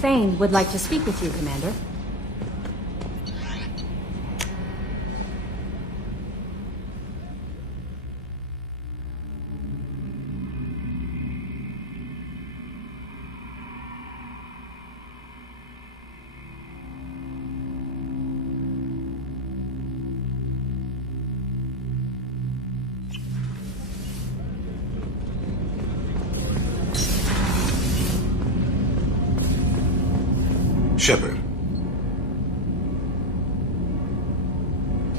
Thane would like to speak with you, Commander. Shepard.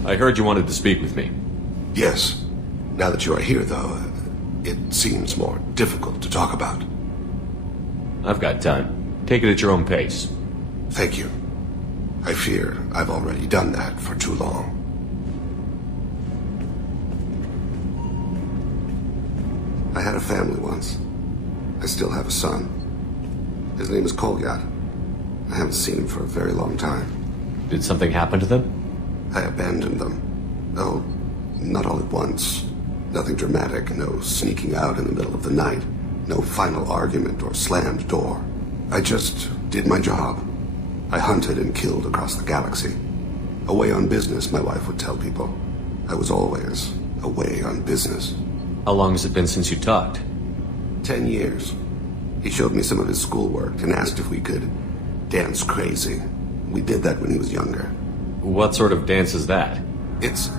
I heard you wanted to speak with me. Yes. Now that you are here, though, it seems more difficult to talk about. I've got time. Take it at your own pace. Thank you. I fear I've already done that for too long. I had a family once. I still have a son. His name is Kolyat. I haven't seen him for a very long time. Did something happen to them? I abandoned them. Oh, not all at once. Nothing dramatic, no sneaking out in the middle of the night, no final argument or slammed door. I just did my job. I hunted and killed across the galaxy. Away on business, my wife would tell people. I was always away on business. How long has it been since you talked? 10 years. He showed me some of his schoolwork and asked if we could dance crazy. We did that when he was younger. What sort of dance is that? I checked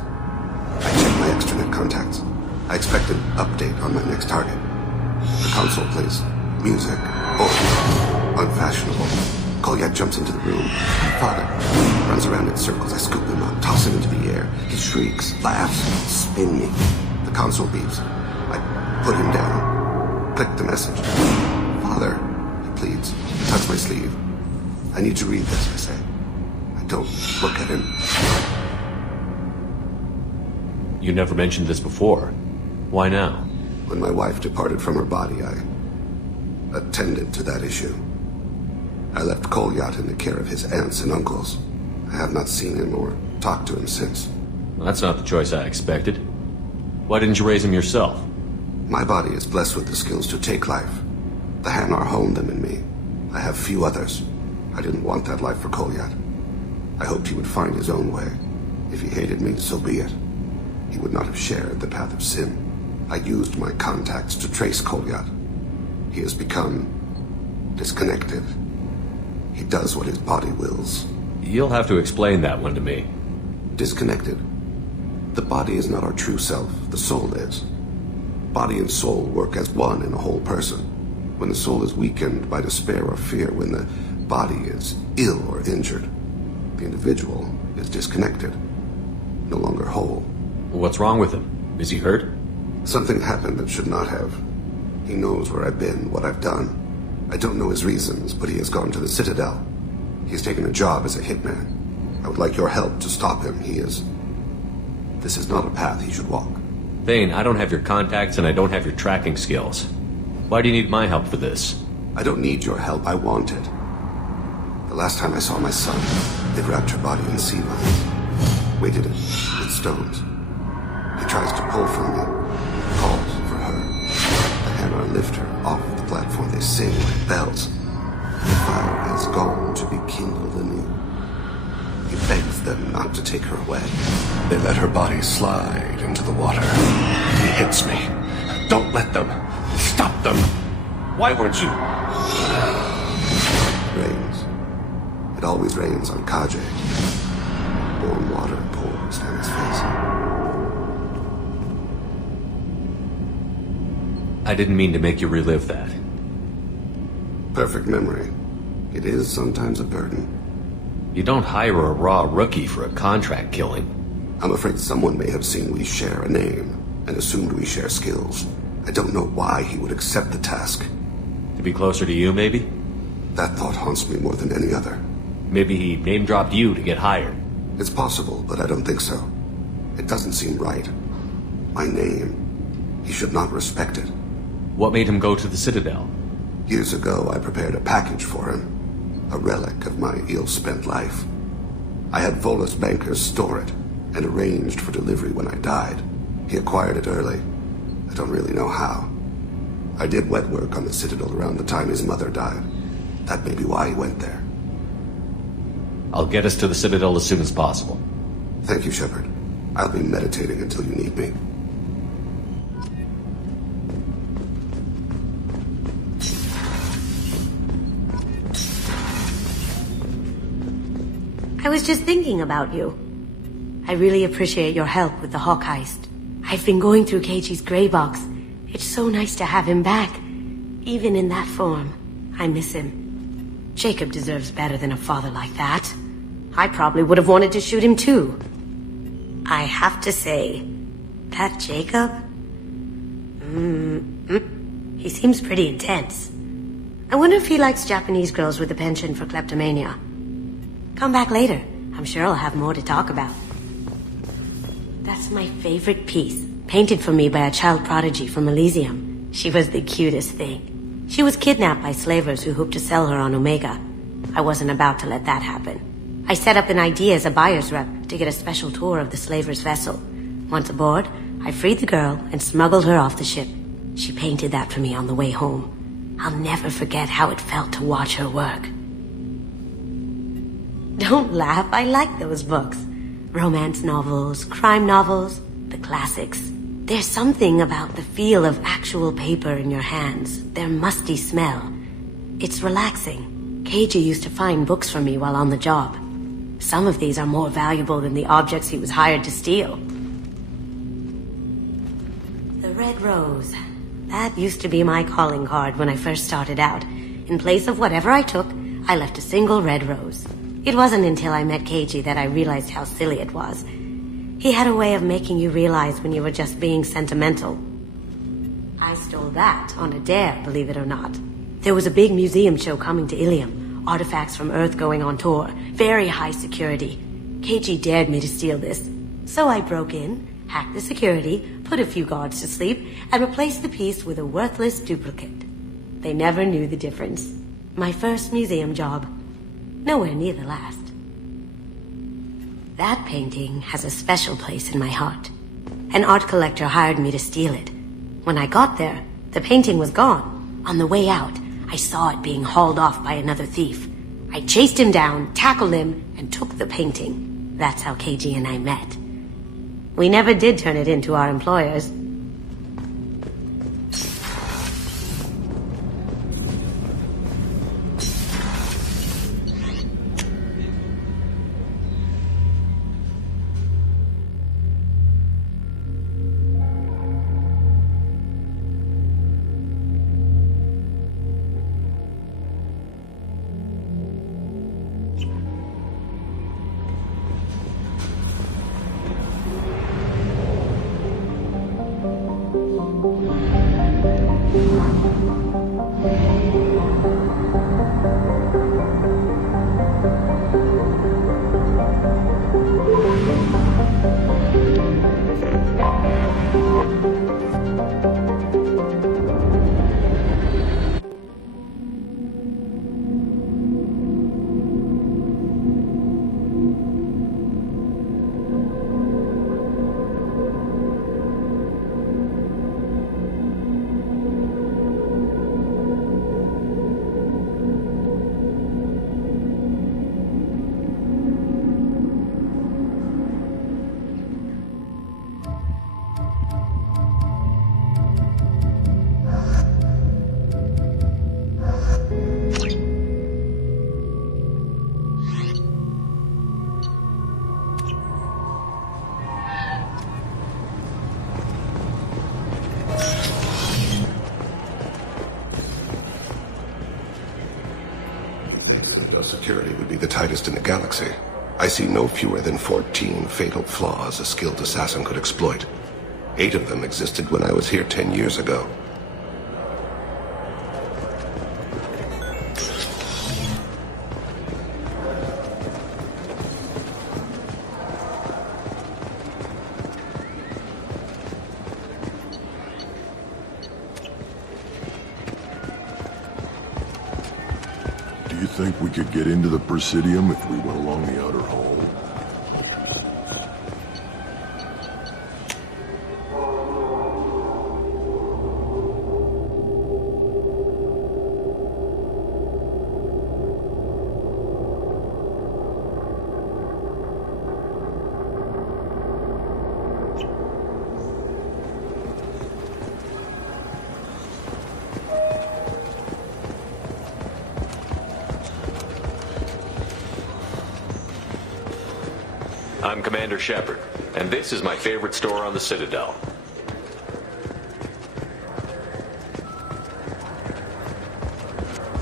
my extranet contacts. I expect an update on my next target. The console plays music, old, unfashionable. Kolyat jumps into the room. Father runs around in circles. I scoop him up, toss him into the air. He shrieks, laughs, spin me. The console beeps. I put him down. Click the message. Father, he pleads. Touch my sleeve. I need to read this, I say. I don't look at him. You never mentioned this before. Why now? When my wife departed from her body, I attended to that issue. I left Kolyat in the care of his aunts and uncles. I have not seen him or talked to him since. Well, that's not the choice I expected. Why didn't you raise him yourself? My body is blessed with the skills to take life. The Hanar honed them in me. I have few others. I didn't want that life for Kolyat. I hoped he would find his own way. If he hated me, so be it. He would not have shared the path of sin. I used my contacts to trace Kolyat. He has become disconnected. He does what his body wills. You'll have to explain that one to me. Disconnected. The body is not our true self. The soul is. Body and soul work as one in a whole person. When the soul is weakened by despair or fear, when the body is ill or injured, the individual is disconnected, no longer whole. What's wrong with him? Is he hurt? Something happened that should not have. He knows where I've been, what I've done. I don't know his reasons, but he has gone to the Citadel. He's taken a job as a hitman. I would like your help to stop him. This is not a path he should walk. Thane, I don't have your contacts and I don't have your tracking skills. Why do you need my help for this? I don't need your help. I want it. The last time I saw my son, they wrapped her body in sea vines, weighted it with stones. He tries to pull from me, calls for her. The Hanar lift her off the platform. They sing like bells. The fire has gone to be kindled anew. He begs them not to take her away. They let her body slide into the water. He hits me. Don't let them. Stop them. Why weren't you? Rains. It always rains on Khaje. Warm water pours down his face. I didn't mean to make you relive that. Perfect memory. It is sometimes a burden. You don't hire a raw rookie for a contract killing. I'm afraid someone may have seen we share a name and assumed we share skills. I don't know why he would accept the task. To be closer to you, maybe? That thought haunts me more than any other. Maybe he name-dropped you to get hired. It's possible, but I don't think so. It doesn't seem right. My name. He should not respect it. What made him go to the Citadel? Years ago, I prepared a package for him. A relic of my ill-spent life. I had Volus bankers store it and arranged for delivery when I died. He acquired it early. I don't really know how. I did wet work on the Citadel around the time his mother died. That may be why he went there. I'll get us to the Citadel as soon as possible. Thank you, Shepard. I'll be meditating until you need me. I was just thinking about you. I really appreciate your help with the Hawk heist. I've been going through Keiji's gray box. It's so nice to have him back. Even in that form, I miss him. Jacob deserves better than a father like that. I probably would have wanted to shoot him too. I have to say, that Jacob? He seems pretty intense. I wonder if he likes Japanese girls with a penchant for kleptomania. Come back later. I'm sure I'll have more to talk about. That's my favorite piece, painted for me by a child prodigy from Elysium. She was the cutest thing. She was kidnapped by slavers who hoped to sell her on Omega. I wasn't about to let that happen. I set up an idea as a buyer's rep to get a special tour of the slaver's vessel. Once aboard, I freed the girl and smuggled her off the ship. She painted that for me on the way home. I'll never forget how it felt to watch her work. Don't laugh, I like those books. Romance novels, crime novels, the classics. There's something about the feel of actual paper in your hands, their musty smell. It's relaxing. Keiji used to find books for me while on the job. Some of these are more valuable than the objects he was hired to steal. The Red Rose. That used to be my calling card when I first started out. In place of whatever I took, I left a single red rose. It wasn't until I met Keiji that I realized how silly it was. He had a way of making you realize when you were just being sentimental. I stole that on a dare, believe it or not. There was a big museum show coming to Ilium. Artifacts from Earth going on tour. Very high security. Keiji dared me to steal this. So I broke in, hacked the security, put a few guards to sleep, and replaced the piece with a worthless duplicate. They never knew the difference. My first museum job. Nowhere near the last. That painting has a special place in my heart. An art collector hired me to steal it. When I got there, the painting was gone. On the way out, I saw it being hauled off by another thief. I chased him down, tackled him, and took the painting. That's how Keiji and I met. We never did turn it in to our employers. Security would be the tightest in the galaxy. I see no fewer than 14 fatal flaws a skilled assassin could exploit. 8 of them existed when I was here 10 years ago. Do you think we could get into the Presidium if we went along the outer hall? I'm Commander Shepard, and this is my favorite store on the Citadel.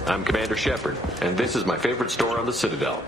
I'm Commander Shepard, and this is my favorite store on the Citadel.